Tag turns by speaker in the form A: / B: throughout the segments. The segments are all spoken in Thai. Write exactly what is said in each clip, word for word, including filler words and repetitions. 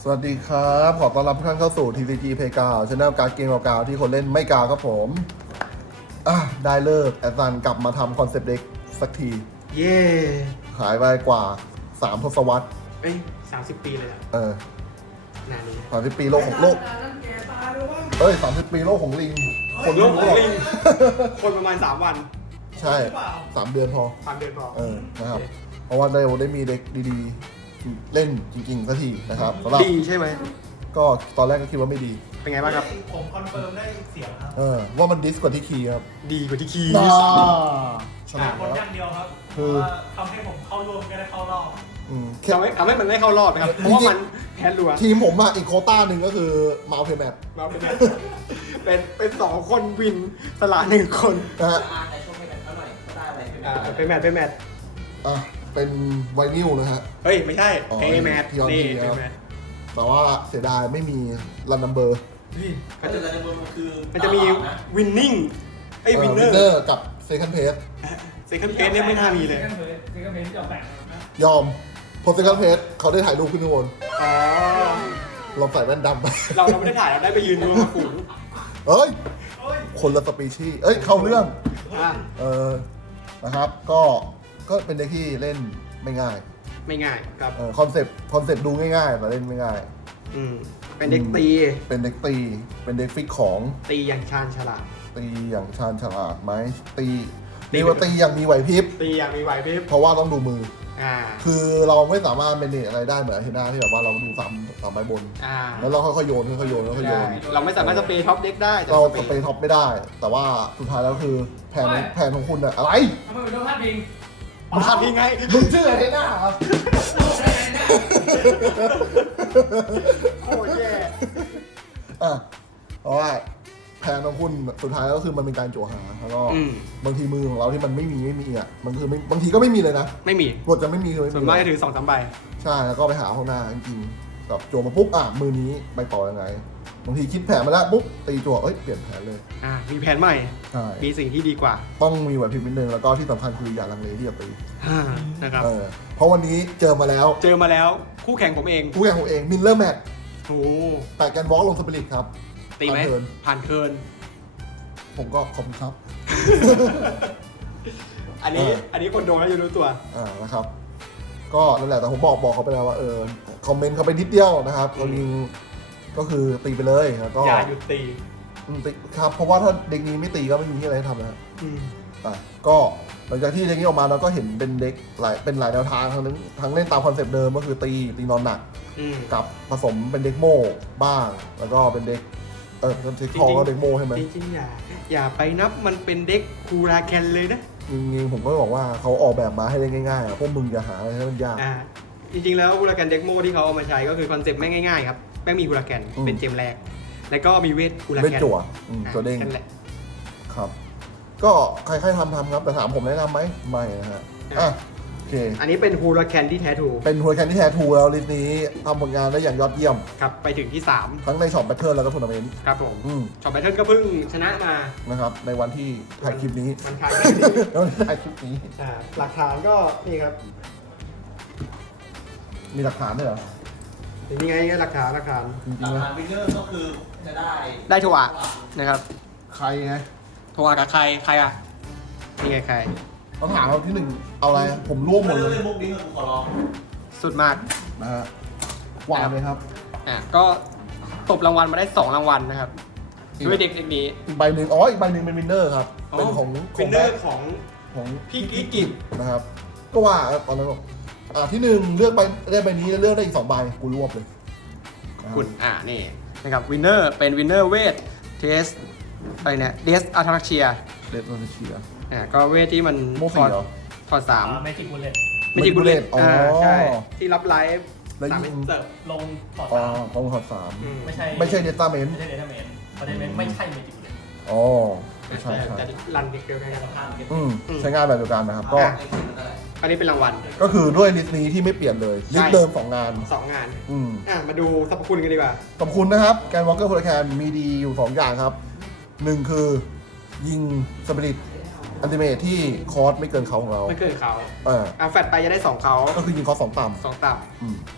A: สวัสดีครับ ขอต้อนรับทุกท่านเข้าสู่ ที ซี จี Playground ช anel การ์ดเกมเก่าๆที่คนเล่นไม่กาวครับผมอ่ะได้เลิกแอดซันกลับมาทำคอนเซปต์เด็กสักที
B: เย่
A: หายไปกว่า สาม ทศวรรษ
B: เอ้ยสามสิบปีเลยอะ
A: เออ
B: นานนี้
A: สามสิบปีโลกของโลกเอ้ยสามสิบปีโลกของลิง คน
B: โล
A: โล
B: ก
A: ก
B: ของลิง คนประมาณสามวัน
A: ใช่สามเดือนพอ
B: สามเดือนพอ
A: เออ นะครับ เพราะว่าได้ได้มีเด็กดีๆ เล่นจริงๆสักทีนะครับสำหรับ
B: ดีใช่ไหม
A: ก็ตอนแรกก็คิดว่าไม่ดี
B: เป็นไงบ้างครับ
C: ผมคอนเฟิร์มได้เสียงครับ
A: เออ ว่ามันดิสกว่าที่คีย์ครับ
B: ดีกว่าที่คีย์
A: น่าฉ
C: แต่
A: ลาด
C: คน
A: แล้ว
C: อย่างเดียวครับ
A: คือ
C: ว่าทำให้ผมเข้าร่วมก็ได้เข้ารอบ
A: อืมแค่
B: ทำให้ทำให้มันไม่เข้ารอบนะครับ เพราะว่ามันแพ้รัว
A: ทีมผมอะอีกโควต้าหนึ่งก็คือมาเอาเพย์แมท
B: เราเป็นแบบเป็นเป็นสองคนวินสละหนึ่งคน
A: นะฮะ
D: อ่าแต่ช่วงไม่แบบเท่าไหร่ก็ได้อะไรเป็น
B: อ่าเป็นแมทเป็นแมท
A: อ่ะเป็นไวนิลนะฮะ
B: เฮ้ย ไม่ใช่
A: อ๋อ
B: เพย์แมท
A: ที่ออน
B: นี่
A: ที
B: เป็น
A: ครับ
B: แมท
A: แต่ว่าเสียดายไม่มีรันนัมเบอร์
D: ก็จะในเมืองมันคือ
B: มันจะมีวินนิ่งไอ้วินเนอ
A: เนอ
B: ร์
A: ร์กับเซคันด์เพส
B: เซคันด์เพสเนี่ยไม่น่ามีเลย
C: เซคันด์เพจเซคันด์เพจที่ออกแบบนะ
A: ยอมพอเซคันด์เพสเขาได้ถ่ายรูปขึ้นข้างบน
B: อ๋อ
A: เราใส่แว่นดำไป
B: เราเราไม่ได้ถ่ายเราได้ไปยืนดูมาฝูง
A: เอ้ย
C: เฮ้ย
A: คนละสปีชีส์เอ้ย เข้าเรื่อง
B: อ่ะ
A: เออ นะครับ ก็ ก็เป็นเด็กที่เล่นไม่ง่าย
B: ไม่ง่ายครับ
A: เออคอนเซปต์คอนเซปต์ดูง่ายๆแต่เล่นไม่ง่าย
B: อืมเป็นเด็กตี
A: เป็นเด็กตี เป็นเด็กฟิกของ
B: ตีอย่างชาญฉลาด
A: ตีอย่างชาญฉลาดไหมตี
B: ตี
A: ตีว่าตีอย่างมีไหวพริบ
B: ตีอย่างมีไหวพริบ
A: เพราะว่าต้องดูมือ
B: อ่า
A: คือเราไม่สามารถเป็นอะไรได้เหมือนเฮน่าที่แบบว่าเราดูสามสามใบบน
B: อ่า
A: แล้วเราค่อยๆโยนค่อยๆโยนค่อยๆโย
B: ได้
A: น
B: เราไม่สามารถสเปรย์ท็อปเด็กได้แต่
A: เราส
B: ส
A: เปรย์ท็อปไม่ได้ แต่ว่าสุดท้ายแล้วคือแผนแผนของคุณอะอะไร
C: ทำไมเป็นโดนพลาดพิง
B: มันขัดยังไง
A: มึงชื่ออะไรเฮน่าครับ
B: โคตรแย่
A: อ่ะเพราะว่าแผนของคุณสุดท้ายก็คือมันเป็นการจั่วหาแล้วก็
B: อืม
A: บางทีมือของเราที่มันไม่มีไม่มีอ่ะมันคือไม่บางทีก็ไม่มีเลยนะ
B: ไม่มี
A: บทจะไม่มีคือไม่มี
B: ส่วนมากจะถือสองสามใบ
A: ใช่แล้วก็ไปหาห้องหน้าจริงๆกับจั่วมาปุ๊บอ่ะมือนี้ไปต่อยังไงบางทีคิดแผนมาแล้วปุ๊บตีจั่วเอ้ยเปลี่ยนแผนเลย
B: อ่ามีแผนใหม่
A: ใช่
B: มีสิ่งที่ดีกว่า
A: ต้องมีไหวพริบนิดนึงแล้วก็ที่สำคัญคืออย่าลังเลที่จะตี
B: อ่านะครับ
A: เออเพราะวันนี้เจอมาแล้ว
B: เจอมาแล้วคู่แข่งผมเอง
A: ผู้แข่งของเองมิลเลอร์แมท
B: โอ้
A: แต่แกนวอล์กลงสปิริตครับ
B: ตีไหม
A: ผ่านเทิร์น
B: ผ่านเคิร์น
A: ผมก็ขอบคุณครับ
B: อันนี้
A: เออ
B: อันนี้คนโดนแล้วอยู่รู้ตัว
A: อ่านะครับ ก็นั่นแหละแต่ผมบอกบอกเขาไปแล้วว่าเออคอมเมนต์เขาไปนิดเดียวนะครับเรายิงก็คือตีไปเลยแล้วก็
B: อย่าหยุดตี
A: อืมตีครับเพราะว่าถ้าเด็กนี้ไม่ตีก็ไม่มีที่อะไรให้ทำแล้ว
B: อืม
A: อ่ะก็หลังจากที่เด็กนี้ออกมาเราก็เห็นเป็นเด็กหลายเป็นหลายแนวทางทั้งนั้นทั้งเล่นตามคอนเซปต์เดิมก็คือตีตีนอนหนัก
B: อืม
A: กับผสมเป็นเด็กโม่บ้าง แล้วก็เป็นเด็กเออเด็กคอก็เด็กโม่ใช่ไหม
B: จริงๆอย่าอย่าไปนับมันเป็นเด็กคูราแคนเลยนะ
A: จริงๆผมก็บอกว่าเขาออกแบบมาให้เล่นง่ายๆอ่ะพวกมึงอย่าหาอะไรให้มันยาก
B: อ่าจริงๆแล้วคูราแคนเด็กโมที่เขาเอามาใช้ก็คือคอนเซ็ปต์ไม่ง่ายๆครับแม่งมีคูราแคน
A: อืม
B: เป็นเจมแรก แล้วก็มีเวทคูรา
A: เล่น
B: แคน
A: จั่วอืม
B: อ่า
A: จั่วเด้ง
B: นั่นแหละ
A: ครับ ก็ใครๆทำทำครับ แต่ถามผมแนะนำไหมไม่นะฮะอ่ะโอเค
B: อันนี้เป็นคูราแคนที่แท้ถูก
A: เป็นหัวแคนที่แท้ทูแล้วลิสต์นี้ทำผลงานได้อย่างยอดเยี่ยม
B: ครับไปถึงที่สาม
A: ทั้งในช็อปแบทเทิลแล้วก็ทัวร์นาเมนต์
B: ครับผม
A: อืม
B: ช็อปแบทเทิลก็เพิ่งชนะมา
A: นะครับ ในวันที่ถ่ายคลิปนี้
B: มันขาย
A: แล้วถ่ายคลิปนี้
B: อ่าหลักฐานก็นี่ครับ
A: มีหลักฐานด้วยเหรอ
B: นี่ไงหลักฐานหลักฐาน
A: จริ
D: หลั
A: ง
D: ก
A: ๆนะ
D: ฐานวินเนอร์ก็คือจะได้
B: ได้โทวะนะครับ
A: ใครไง
B: โทวะกับใครใครอ่ะนี่ไงใคร
A: ต้องถามว่าที่หนึ่งเอาอะไร ผมร่วมหมดเลย
D: เรื่องมุกนี้คือกูขอร้อง
B: สุดมาก
A: นะฮะวางเลยครับ
B: อ่ะก็ตบรางวัลมาได้สองรางวัลนะครับด้วยเด็กเด็กนี้
A: อีกใบหนึ่งอ๋อ อีกใบหนึ่งเป็นวินเนอร์ครับ เป็นของข
B: วิ
A: อง
B: นเน
A: แบ็
B: อ
A: ค
B: ร์ของ
A: ของ
B: พี่กิ๊กกิบ
A: นะครับ ก็ว่าตอนนั้นบอกอ่าที่หนึ่งเลือกใบเลือกใบนี้แล้วเลือกได้อีกสองใบกูรวบเลยนะครับ
B: คุณอ่านี่นะครับวินเนอร์เป็นวินเนอร์เวทเทสอะไรเนี่ยเดสอาร์ทาเชีย
A: เลดโรนเชีย
B: อ่าก็เวทที่มัน
A: โม
B: ถ
A: สี่
B: อด
A: เหรอ
B: ถอดสาม
C: เมจิกบุลเลต
B: ไม่ใช่บุลเลต
A: อ๋ออ่
B: อ่าใช่ที่รับไลฟ์
A: แล้ว
B: สาม
A: ยิง
B: เสิร์ฟ
C: ลงต่อ
A: อ๋อ
C: สาม
A: ต้องถอดสาม
B: อืม
C: ไม่ใช่
A: ไม่ใช่เดต้าเมน
C: ไม่ใช่เดต้าเมนเพราะเดต้าเมนไม่ใช่เมจิกบุลเลต
A: อ๋อใช่
B: แต่
A: ใช่
B: แต่รันเด็กเดียวกัน
C: ข้ามเก็บ
A: อืมใช้งานแบบเดียวกันนะครับ ก็
B: อ่ะ
D: ไอ้คิดมันอะไร
B: อันนี้เป็นรางวัล
A: ก็คือด้วยลิสต์นี้ที่ไม่เปลี่ยนเลยลิสต์เดิมสองงาน
B: สองงาน
A: อืม
B: อ่ะมาดูสรรพคุณกันดีกว่า
A: ขอบคุณนะครับ แกนวอลเกอร์โพลแคนมีดีอยู่สองอย่างครับหนึ่งคือยิงสปิริตอันติเมทที่คอร์สไม่เกินเขาของเรา
B: ไม่เกินเขา
A: เออ
B: อ่ะแฟดไปจะได้สองเขา
A: ก็คือยิงคอร์สสองต่
B: สองต่
A: ำอืม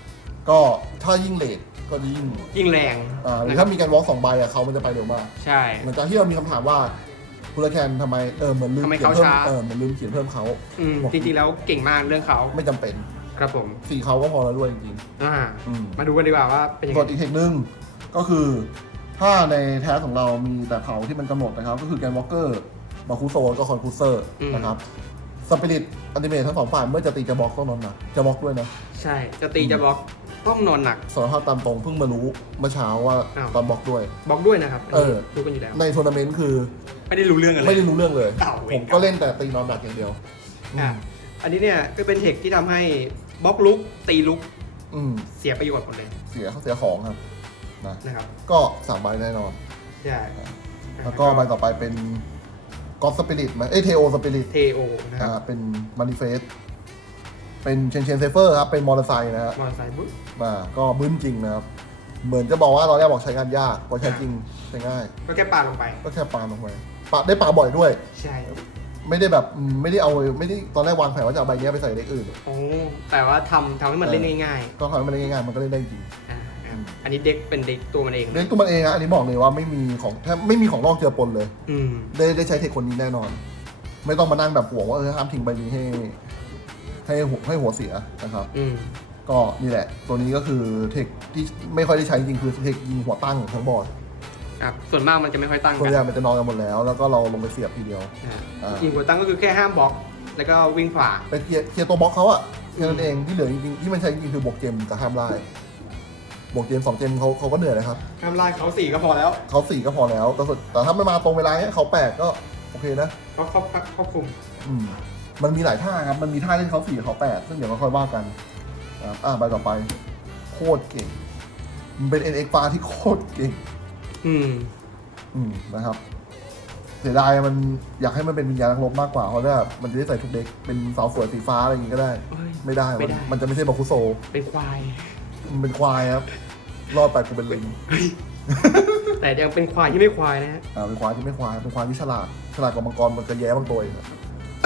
A: ก็ถ้ายิ่งเลทก็ยิ่ง
B: ยิ่งแรง
A: อ่าหรือ
B: นะครั
A: ถ้า
B: บ
A: มีการวอล์กสองใบอะเขามันจะไปเร็วมาก
B: ใช่
A: เหมือนจากที่เรามีคำถามว่าคุณละแคนทำไมเออเหมือนลืม
B: ทำไม
A: เขียน
B: เขา
A: เพิ่ม
B: ช้า
A: เออเหมือนลืมเขียนเพิ่มเขา
B: อืม
A: บอก
B: จริงๆแล้วเก่งมากเรื่องเขา
A: ไม่จำเป็น
B: ครับผม
A: สีเขาก็พอแล้วด้วยจริง
B: อ่า
A: อืม
B: มาดูกันดีกว่าว่าเป็นยัง
A: ส่วน
B: ไง
A: อีกเทคนึงก็คือถ้าในแท้ของเรามีแต่เผาที่มันกำหนดนะครับ ก็คือแกนวอล์กเกอร์บาคูโซแล้วก็คอนคูเซอร์นะครับสปิริตอันติเมททั้งสองฝ่ายเมื่อจะตีจะบล็อกต้องนอนหนักจะบล็อกด้วยนะ
B: ใช่จะตีจะบล็อกต้องนอนหนัก
A: สารภาพตามตรงเพิ่งมารู้เมื่อเช้าว่า
B: อ้าว
A: ตอนบล็อกด้วย
B: บล็อกด้วยนะครับ
A: เออ
B: รู้กันอยู่แล้ว
A: ในทัวร์นาเมนต์คือ
B: ไม่ได้รู้เรื่องกันเลย
A: ไม่ได้รู้เรื่องเลย
B: อ้าวเวร
A: ผมก็เล่นแต่ตีนอนหนักอย่างเดียว
B: อ่ะอันนี้เนี่ยก็เป็นเทคที่ทำให้บล็อกลุกตีลุก
A: อืม
B: เสียประโยชน์หมดเลย
A: เสียเสียของครับนะ
B: นะครับ
A: ก็สามใบแน่นอน
B: ใช่
A: แล้วก็ใบต่อไปเป็นก็สปิริตไหมเอ้ยเทโอสปิริต
B: เทโอนะค
A: อ่า
B: รับ
A: เป็นมานิเฟสเป็นเชนเชนเซเฟอร์ครับ เป็นมอเตอร์ไซค์นะฮะ
B: มอเตอร์ไซค์บุ๊บ
A: มาก็บึ้นจริงนะครับ เหมือนจะบอกว่าตอนแรกบอกใช้งานยากพอใช้จริงใช้ง่าย
B: ก็แค่ปาลงไป
A: ก็แค่ปาลงไปปาได้ปาบ่อยด้วย
B: ใช่
A: ไม่ได้แบบอืมไม่ได้เอาไม่ได้ตอนแรกวางแผนว่าจะเอาใบเนี้ยไปใส่เด็กอื่น
B: โอ้แต่ว่าทำทำให้มันเล่นง่าย
A: ก็ทำให้มันได้ง่ายๆมันก็เล่นได้จริง
B: ๆอ่าครับอันนี้เด็กเป็นเด็กตัวมันเอง
A: เด็กตัวมันเองอะอันนี้บอกเลยว่าไม่มีของแทบไม่มีของนอกเจือปนเลย
B: อืม
A: ได้ได้ใช้เทคคนนี้แน่นอน ไม่ต้องมานั่งแบบห่วงว่าเออห้ามทิ้งใบนี้ให้ ให้หัวให้หัวเสียนะครับ
B: อืม
A: ก็นี่แหละ ตัวนี้ก็คือเทคที่ไม่ค่อยได้ใช้จริงคือเทคยิงหัวตั้งทั้งบอร์ด
B: ครับส่วนมากมันจะไม่ค่อยตั้ง
A: ตัว
B: กัน
A: ใหญ่มันจะนอนกันหมดแล้ว แล้วก็เราลงไปเสียบทีเดียว
B: อ่า
A: อ่า
B: ยิงหัวตั้งก็คือแค่ห้ามบล็อก แล้วก็วิ่งขวา
A: ไปเคลียร์เคลียร์ตัวบล็อกเขาอะแค่นั้นเองที่เหลือจริงๆที่มันใช้จริงๆคือบวกเกมกับห้ามไล่บวกเกมสองเกมเขาเขาก็เหนื่อยนะครับ
B: ห้ามไล่เขาสี่ก็พอแล้ว
A: เขาสี่ก็พอแล้วแต่สุดแต่ถ้าไม่มาตรงเวลาเนี่ยเขาแปดก็โอเคนะ
B: เขาเขาเขาคุม
A: อืมมันมีหลายท่าครับ มันมีท่าเล่นเขาสี่เขาแปดซึ่งเดี๋ยวเราค่อยว่ากันนะครับอ่าใบต่อไป โคตรเก่ง มันเป็น เอ็น เอ็กซ์ ฟ้าที่โคตรเก่ง
B: อืม
A: อืมนะครับ เสียดายมันอยากให้มันเป็นวิญญาณนักรบมากกว่า เพราะว่ามันจะได้ใส่ทุกเด็ก เป็นสาวสวยสีฟ้าอะไรอย่างงี้ก็ได้
B: เอ้ย
A: ไม่ได้
B: ไม่ได้
A: มันมันจะไม่ใช่บาคุโซ
B: เป็นควาย
A: มันเป็นควายครับ รอดไปกูเป็นลิง
B: แต่ยังเป็นควายที่ไม่ควายนะฮะ
A: อ่าเป็นควายที่ไม่ควาย เป็นควายที่ฉลาด ฉลาดกว่ามังกรมันกระแย้บางตัวอีกครับ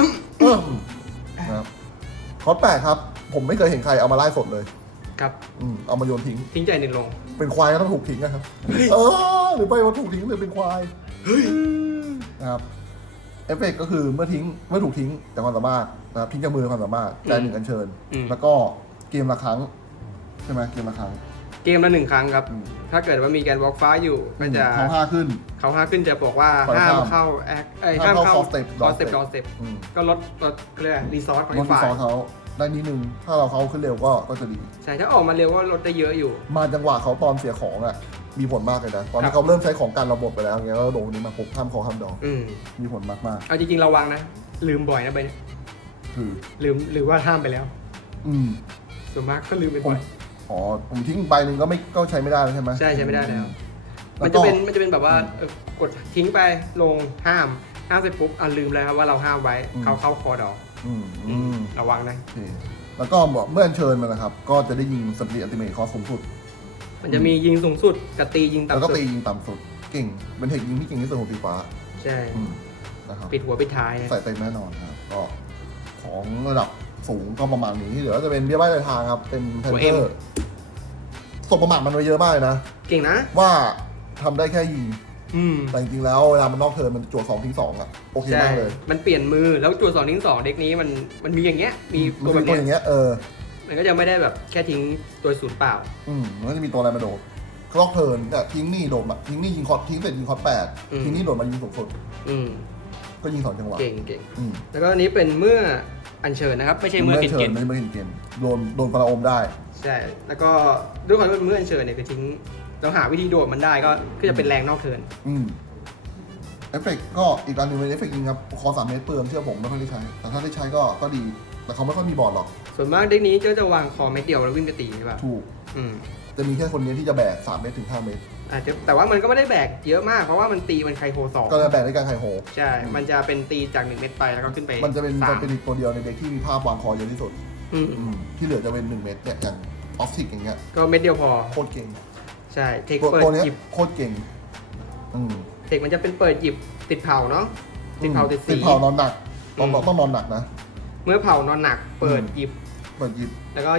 A: นะครับคอร์สแปดครับ ผมไม่เคยเห็นใครเอามาไล่สดเลย
B: ครับ
A: อืมเอามาโยนทิ้ง
B: ทิ้งใจหนึ่งลง
A: เป็นควายก็ต้องถูกทิ้งนะครับ เออ หรือไปว่าถูกทิ้งหรือเป็นควายนะครับ เอฟเฟกต์ก็คือเมื่อทิ้งเมื่อถูกทิ้งแต่ความสามารถนะครับทิ้งจากมือความสามารถใจหนึ่งอัญเชิญ
B: อืม
A: แล้วก็เกมละครั้ง ใช่ไหมเกมละครั้ง
B: เกมละหนึ่งครั้งครับ
A: อืม
B: ถ้าเกิดว่ามีการวอล์กฟ้าอยู่ก็จะ
A: เขาห้าขึ้น
B: เขาห้าขึ้นจะบอกว่า
A: ปล่อย
B: ห้าม
A: ข้าม
B: เข้าแอคเอ้ย
A: ห้า
B: ห้าม ม
A: เข้า
B: เข้า
A: call step
B: คอสเต็ป
A: down
B: ดอสเต็ป
A: อืม
B: ก็ลดลดเรียกรีซอสของ
A: ล
B: อี
A: ด
B: ก
A: ดี
B: ฝ่าย
A: ซอสเขาได้นิดนึง ถ้าเราเขาขึ้นเร็วก็ก็จะดี
B: ใช่ถ้าออกมาเร็วก็ลดได้เยอะอยู่
A: มาจังหวะเขาตอนเสียของอ่ะ มีผลมากเลยนะ ตอน
B: ครั
A: ที่
B: บ
A: เขาเริ่มใช้ของกันเราหมดไปแล้วเงี้ยแล้วโดนคนนี้มาปุ๊บห้ามขอห้ามดอง
B: อืม
A: มีผลมากมาก
B: เอาจริงๆระวังนะ ลืมบ่อยนะไปเนี่ย
A: ๆคือ
B: ลืมหรือว่าห้ามไปแล้ว
A: อืม
B: ส่วนมากก็ลืมไป
A: ผม
B: บ่อย
A: อ๋อผมทิ้งใบหนึ่งก็ไม่ก็ใช้ไม่ได้แล้วใช่ไหม
B: ใช่ใช้ไม่ได้แล้ว
A: แล้
B: มั
A: วน ก็
B: จะเป็นมันจะเป็นแบบว่าเออกดทิ้งไปลงห้ามห้ามเสร็จปุ๊บอ่ะลืมแล้วว่าเราห้ามไว้เขาเข้าคอดอก
A: อืมอืม
B: ระวังนะ
A: โอเคแล้วก็เมื่ออัญเชิญมานะครับ ก็จะได้ยิงสปีดอัลติเมทคอสูงสุด
B: มันจะมียิงสูงสุดกับตียิง
A: แล้ว
B: ต่ำ
A: ก็
B: สุด
A: ตียิงต่ำสุด เก่ง เป็นเทคยิงที่เก่งที่สุดของสีฟ้า
B: ใช่
A: อืมนะครับ
B: ปิดหัวปิดท้ายนะ
A: ใส่เต็มแน่นอนครับ ก็ของระดับสูงก็ประมาณนี้ที่เหลือก็จะเป็นเบี้ยใบในทางครับ เป็นแพนเทอร์สบประมาทมันไว้เยอะมากเลยนะ
B: เก่งนะ
A: ว่าทำได้แค่ยิง
B: อืม
A: แต่จริงๆแล้วเวลามันนอกเทิร์นมันจวดสองทิ้งสองอ่ะ โอเค
B: ใช่
A: มากเลย
B: มันเปลี่ยนมือแล้วจั่วสองทิ้งสองเด็กนี้มันมันมีอย่างเงี้ยมีตัว
A: มั
B: แบ
A: น
B: บ
A: มีตัว
B: เนี้
A: อย ย่างเงี้ยเออ
B: มันก็จะไม่ได้แบบแค่ทิ้งตัวศูนย์เปล่า
A: อืมมันก็จะมีตัวอะไรมาโดดคล็อกเทิร์นเนี่ยทิ้งนี่โดดมาทิ้งนี่ยิงคอร์ทิ้งเสร็จยิงคอร์แปด
B: อืม
A: ทิ้งนี่โดดมายิงสูงสุด
B: อืม
A: ก็ยิงสองจังหวะ
B: เก่งเก่ง
A: อืม
B: แล้วก็อันนี้เป็นเมื่ออัญเชิญนะครับ ไม่ใช่เมื่อเก่ง
A: ชิ
B: เก่
A: ญ
B: ง
A: ไม่ใช่เมื่อเห็นเกณฑ์โดนโดนฟาราโอมได้
B: ใช่แล้วก็ด้วยความที่เป็นเมื่ออัญเชิญเนี่ยคือทิ้งเราหาวิธีโดดมันได้ก็ก็จะเป็นแรงนอกเทิร์น
A: อืมเอฟเฟกต์ก็อีกอันหนึงเป็นเอฟเฟกต์ยิงครับคอสามเมตรเปลืองเชื่อผมไม่ค่อยได้ใช้ แต่ถ้าได้ใช้ก็ก็ดี แต่เขาไม่ค่อยมีบอร์ดหรอก
B: ส่วนมากเด็กนี้ก็จะวางคอเม็ดเดียวแล้ววิ่งไปตีใช่ป่ะ
A: ถูก
B: อืม
A: จะมีแค่คนนี้ที่จะแบกสามเมตรถึงห้าเมตร
B: อาจจะแต่ว่ามันก็ไม่ได้แบกเยอะมากเพราะว่ามันตีมันไคโฮสอง
A: ก็จะแบกด้วยการไฮโฮ
B: ใช่ มันจะเป็นตีจากหนึ่งเม็ดไปแล้วก็ขึ้นไป
A: มันจะเป็น
B: สา
A: จะ
B: ม
A: เป็นอีกตัวเดียวในเด็กที่มีภาพวางคอเยอะที่สุด
B: อืม
A: อืมที่เหลือจะเป็นหนึ่งเมตรเนี่ยอย่างออฟติกอย่างเงี้ย
B: ก็เม็ดเดียวพอ
A: โคตรเก่ง
B: ใช่เทค
A: ตัว
B: เปิด
A: ตัวเนี้ย
B: หยิบ
A: โคตรเก่ง อืม
B: เทคมันจะเป็นเปิดหยิบติดเผาเนาะติดเผาติดสี
A: ติดเผานอนหนักต้อง
B: อืม
A: ต้องนอนหนักนะ
B: เมื่อเผานอนหนักเปิดหยิบ
A: เปิดหยิบ
B: แล้วก็หยิบ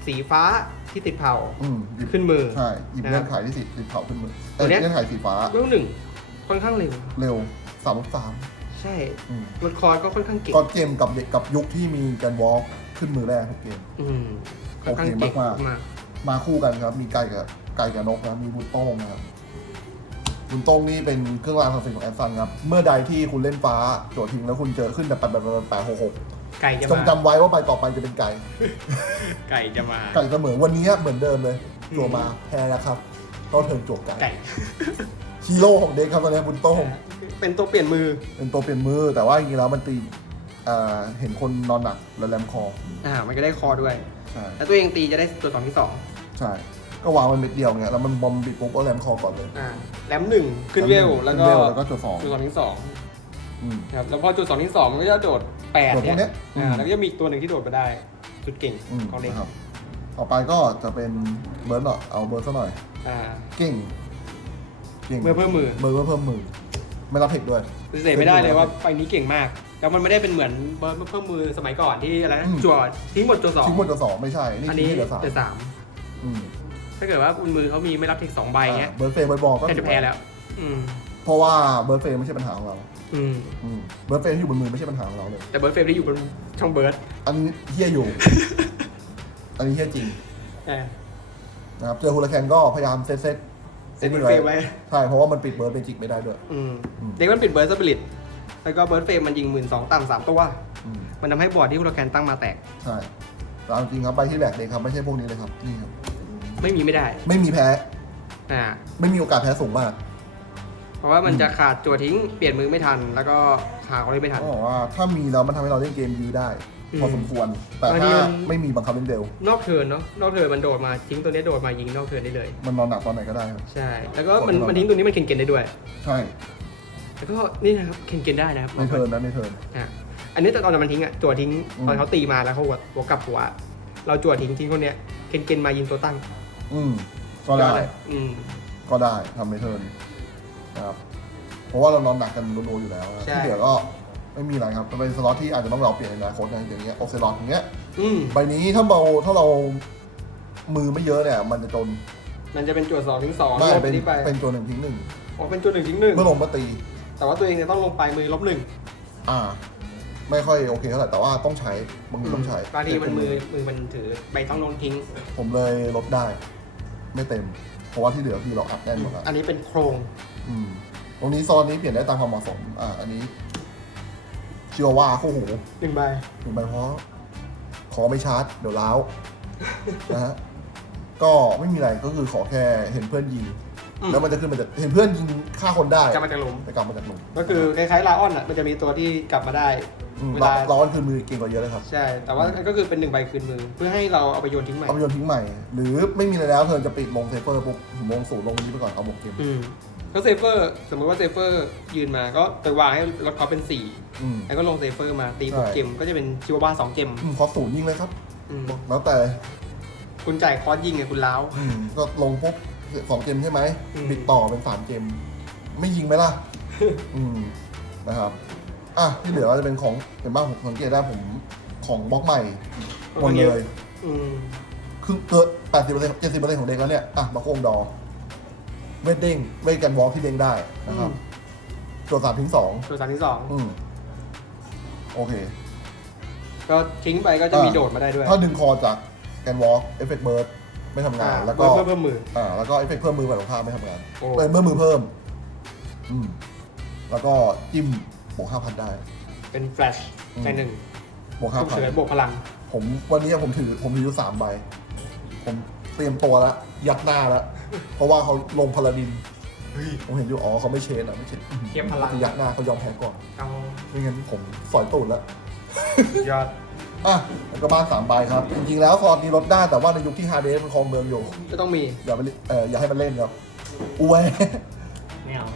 B: สีฟ้าที่ติดเผา
A: อืมหยิบ
B: ขึ้นมือ
A: ใช่หยิบเงื่อนไขที่สิติดเผาขึ้นมือ
B: ตั
A: เอ้
B: วย เนี้ย
A: เงื่อนไขสีฟ้า
B: เวลหนึ่งค่อนข้างเร็ว
A: เร็วสามสาม
B: ใช่
A: อืม
B: ลดคอร์ก็ค่อนข้างเก่ง
A: ก็เกมกับเด็กกับยุคที่มีการวอล์กขึ้นมือแรกทุกเกม
B: อืมค่อนข้างเก่ง
A: โอเคมากๆ
B: มาก
A: มาคู่กันครับ มีไก่กับไก่กับนกนะมีบุญโต้งนะครับบุญโต้งนี่เป็นเครื่องรางศักดิ์สิทธิ์ของแอดซันครับ เมื่อใดที่คุณเล่นฟ้าโจทย์ทิ้งแล้วคุณเจอขึ้นแบบแปดแบบแปดหกหก
B: ๆไก่จะ
A: จง
B: มา
A: จำไว้ว่าใบต่อไปจะเป็นไก่
B: ไก่จะมา
A: ไก่เสมอวันนี้เหมือนเดิมเลยจั่วมาแพ้แล้วครับต้องเทิร์นจั่วไก่
B: ไก่
A: ฮีโร่ของเด็กครับตอนนี้บุญโต้ง
B: เป็นตัวเปลี่ยนมือ
A: เป็นตัวเปลี่ยนมือแต่ว่าจริงๆแล้วมันตีอ่าเห็นคนนอนหนักแล้วแรมคอ
B: อ่า มันก็ได้คอด้วย
A: ใช่
B: แล้วตัวเองตีจะได้ตัวสองที่สอง
A: ใช่ก็วางมันเม็ดเดียวไงแล้วมันบอมบิดปุ๊บก็แรมคอก่อนเลย
B: อ่าแรมหนึ่งขึ้นเวลแล้วก็
A: ขึ้นเวลแล้วก็จุดสอง
B: จุดสองที่สอง
A: อืม
B: ครับแล้วพอจุดสองที่สองมันก็จะโดดแปด
A: โดดพวกเนี้
B: เนี่ย
A: ย
B: อ่า
A: อืม
B: แล้วก็จะมีอีกตัวหนึ่งที่โดดมาได้จุดเก่ง
A: อืม
B: ของเด็ก
A: นะครับต่อไปก็จะเป็นเบิร์ดเนาะเอาเบิร์ดซะหน่อย
B: อ่า
A: เก่งเก่ง
B: เมื่อเพิ่มมือ
A: เบิร์ดเมื่อเพิ่มมือ ไม่รับเทคด้วย
B: ปฏิเสธไม่ได้เลยว่าไฟนี้เก่งมากแล้วมันไม่ได้เป็นเหมือนเบิร์ดเพิ่มมือสมัยก่อนที่อะไรนะ
A: อืม
B: จั่วทิ้งหมดตัวสอง
A: ทิ้งหมดตัวสองไม่ใช่นี่
B: อัน
A: ทิ้ง
B: นี้
A: ที่เหลือสาม
B: จะสาม
A: อืม
B: ถ้าเกิดว่าคุณมือเขามีไม่รับเทคสองใบเงี้ย
A: อ่าเบิร์ดเฟรมเบิร์ดบอลก็
B: แทบจะแพ้แล้ว อืม
A: เพราะว่าเบิร์ดเฟรมไม่ใช่ปัญหาของเรา
B: อืม
A: อืมเบิร์ดเฟรมที่อยู่บนมือไม่ใช่ปัญหาของเราเลย
B: แต่เบิร์ดเฟรมที่อยู่บนช่องเบิร์ด
A: อันนี้เฮี้ยอยู่ อันนี้เฮี้ยจริง
B: อ่า
A: นะครับเจอฮูลาแคนก็พยายามเซตเซต
B: เซ็นเบิร์ดเฟรมไว้
A: ใช่เพราะว่ามันปิดเบิร์ดเบจิกไม่ได้ด้วย
B: อืม
A: อืม
B: เด็กมันปิดเบิร์ดสปิริตแล้วก็เบิร์ดเฟรมมันยิงหมื่นสองต่ำสามตัว
A: อืม
B: มันทำให้บอร์ดที่ฮูลาแคนตั้งมาแตก
A: ใช่แต่เอาจริงครับใบที่แหลกเด็กครับไม่ใช่พวกนี้เลยครับนี่ครับ
B: ไม่มีไม่ได้
A: ไม่มีแพ้
B: อ่า
A: ไม่มีโอกาสแพ้สูงมาก
B: เพราะว่ามันจะขาดจั่วทิ้งเปลี่ยนมือไม่ทัน แล้วก็หาเขาเล่นไม่ทัน
A: เขาบอกว่าถ้ามีแล้วมันทำให้เราเล่นเกมยื้อได้
B: อืม
A: พอสมควร แต่
B: บางที
A: ถ้า
B: มัน
A: ไม่มีบังคับเล่นเร็วน
B: อกเทิร์นเนาะนอกเทิร์นมันโดดมาทิ้งตัวนี้โดดมายิงนอกเทิร์นได้เลย
A: มันนอนหนักตอนไหนก็ได้ครับ
B: ใช่ แล้วก็มันมันทิ้งตัวนี้มันเคนเกนได้ด้วย
A: ใช่
B: แล้วก็นี่นะครับเคนเกนได้นะครับ
A: ในเทิร์นนะในเทิร์น
B: อ่ะอันนี้แต่ตอนมันทิ้งอ่ะจั่วทิ้ง
A: อืม
B: ตอนเขาตีมาแล้วเขาหัวหัวกลับหัว เราจั่วทิ้งทิ้งคนเนี้ยเคนเกนมายิงตัวตั้ง
A: อืมก็ได้
B: อืม
A: ก็ได้ทำในเทิร์นนะครับเพราะว่าเรานอนหนักกันรัวๆอยู่แล้วนะ
B: ใช่
A: ที่เหลือก็ไม่มีอะไรครับมันเป็นสล็อตที่อาจจะต้องเราเปลี่ยนในอนาคตนะอย่างเงี้ยโอเซลอตอย่างเงี้ย
B: อืม
A: ใบนี้ถ้าเราถ้าเรามือไม่เยอะเนี่ย มันจะจน
B: มันจะเป็นจั่วสองทิ้งสอง
A: ไม่
B: ลบ
A: เป็น
B: นี้ไป
A: เป็นตัวหนึ่งทิ้งหนึ่ง
B: อ๋อเป็นจั่วหนึ่งทิ้งหนึ่ง
A: เมื่อลงมาตี
B: แต่ว่าตัวเองจะต้องลงไปมือลบหนึ่ง
A: อ่า ไม่ค่อยโอเคเท่าไหร่แต่ว่าต้องใช้บางทีต้องใช้
B: บางทีมันมือมือมันถือใบต้องลงทิ้ง
A: ผมเลยลดได้ ไม่เต็ม เพราะว่าที่เหลือคือเราอัดแน่นหมดแล้ว
B: อันนี้เป็นโครง
A: อืมตรงนี้โซนนี้เปลี่ยนได้ตามความเหมาะสม อ่า อันนี้ชิวาว่าคู่หู
B: หนึ่งใบ
A: ถึงไปเพราะขอไม่ชาร์จ เดี๋ยวล้าว นะฮะก็ไม่มีอะไรก็คือขอแค่เห็นเพื่อนยิง
B: อืม
A: แล้วมันจะขึ้นมาจากเห็นเพื่อนยิงฆ่าคนได้
B: กลับมาจากหลุม
A: ไปกลับมาจากหลุม
B: ก็คือคล้ายๆลาออนอ่ะมันจะมีตัวที่กลับมาได้
A: อืม
B: เว
A: เรา
B: ลา
A: เราอันคือมือเก่งกว่าเยอะเลยครับ
B: ใช่ แต่ว่าก็คือเป็นหนึ่งใบคืนมือ เพื่อให้เราเอาไปโยนทิ้งใหม่
A: เอาไปโยนทิ้งใหม่ หรือไม่มีอะไรแล้วเธอจะปิดลงเซฟเฟอร์ปุ๊บผมลงศูนย์ลงนี้ไปก่อนเอาหมกเกม
B: อืมก็เซฟเฟอร์สมมติว่าเซฟเฟอร์ยืนมาก็ไปวางให้รถเขาเป็นสี่
A: อืม
B: แล้วก็ลงเซฟเฟอร์มาตีปุ๊บ
A: ใช่
B: เกมก็จะเป็นชิวาบ้าสองเกม
A: อืมขอศูนย์ยิงเลยครับ
B: อืม
A: แล้วแต่
B: คุณจ่ายคอร์สยิงไงคุณล้าว
A: อืมก็ลงปุ๊บสองเกมใช่ไหม
B: อืม
A: ปิดต่อเป็นสามเกม ไม่ยิงไหมล่ะ อืมนะครับ อ่ะที่เหลือก็จะเป็นของเห็นบ้างผมสังเกตได้ผมของบล็อกใหม่หมดเลย
B: อืม
A: คือเกินแปดสิบเปอร์เซ็นต์เจ็ดสิบเปอร์เซ็นต์ของเด็กแล้วเนี่ย อ่ะ มาโค้งดอ เวทเด้งเวทกันวอล์กที่เด้งได้นะครับตัวสามทิ้งสอง
B: ตัวสามที่สอง
A: อืม โอเค
B: ก็ทิ้งไปก็จะมีโดดมาได้ด้วย
A: ถ้าดึงคอจากแกนวอล์กเอฟเฟกต์เบิร์ดไม่ทำงาน แล้วก็
B: เพิ่มเพิ่มมือ
A: อ่า แล้วก็เอฟเฟกต์เพิ่มมือแบบของข้ามไม่ทำงาน
B: โอ้
A: เป็นเพิ่มมือเพิ่ม อืม แล้วก็จิ้มบวกห้าพันได้
B: เป็นแฟลช
A: อืม
B: ในหนึ่ง
A: บวกห้า
B: ฉุก
A: พัน
B: เฉินบวกพลัง
A: ผมวันนี้ผมถือผมถืออยู่สามใบ ผมเตรียมตัวแล้ว ยักหน้าแล้ว เพราะว่าเขาลงพลาดิน ผมเห็นอยู่ อ๋อเขาไม่เชนอ่ะ ไม่เชน
B: เทียบพลัง
A: ยักหน้าเขายอมแพ้ก่อน
B: เอา
A: ไม่งั้นผมสอยตูดแล้ว
B: ยอด
A: อ่ะแล้วก็บ้านสามใบครับ จริงๆแล้วฟอร์ดนี้ลดได้แต่ว่าในยุคที่ฮาร์เดสมันครองเมืองอยู่
B: ก็ต้องมี
A: อย่าไปเล่นเอออย่าให้มันเล่นครับอวย
C: ไม่เอา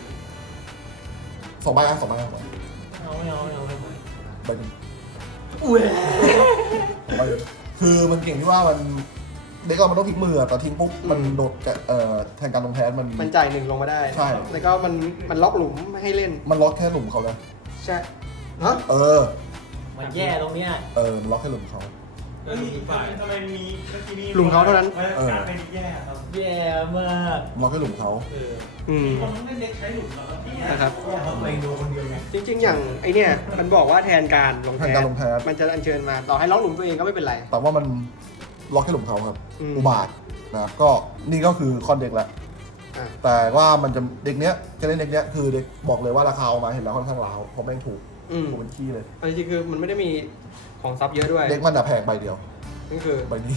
A: สองใบอ่ะสองใบอ่ะสองใบ
C: เอาไม่เอาไม่เอาไม่เอา
A: ใบหนึ่ง
B: อุ้ย
A: สองใบเลยคือมันเก่งที่ว่ามันเด็กก็มันต้องทิ้งมืออะแต่ทิ้งปุ๊บมันโดดจะเอ่อแทนการลงแทนมัน
B: มันจ่ายหนึ่งลงมาได้
A: ใช่
B: แล้วก็มันมันล็อกหลุมไม่ให้เล่น
A: มันล็อกแค่หลุมเขาเลย
B: ใช่ฮะ
A: เออ
C: มันแย่ตรงเนี้ย
A: เออมันล็อกแค่หลุมเขา
D: เฮ้ยทำไมมีเมื่อกี้นี้
B: หลุมเขาเท่านั้น
D: การเป็นแย่ครับ
C: แย่มาก
A: ล็อกให้หลุมเขา
D: เออ
B: อืม
D: คนต้องเล่นเด็กใช้หลุมแล้วเนี่ย
B: นะครับ
C: ไปดูคนเดียวไง
B: จริงๆ อย่างไอเนี่ยมันบอกว่าแทนการลง
A: แท
B: แท
A: น
B: น
A: การลงแพ้
B: มันจะอัญเชิญมาต่อให้ล็อกหลุมตัวเองก็ไม่เป็นไร
A: แต่ว่ามันล็อกให้หลุมเขาครับ
B: อืม
A: อุบาทนะครับก็นี่ก็คือคอนเด็กแหละ
B: อ่ะ
A: แต่ว่ามันจะเด็กเนี้ยจะเล่นเด็กเนี้ยคือเด็กบอกเลยว่าราคาเอามาเห็นแล้วค่อนข้างล้าวเพราะแม่งถูก
B: อืม
A: ถูกเป็นขี้เลย
B: เอาจริงๆคือมันไม่ได้มีของซับเยอะด้วย
A: เด็กมันอะแพงใบเดียว
B: นี่คือ
A: ใบนี้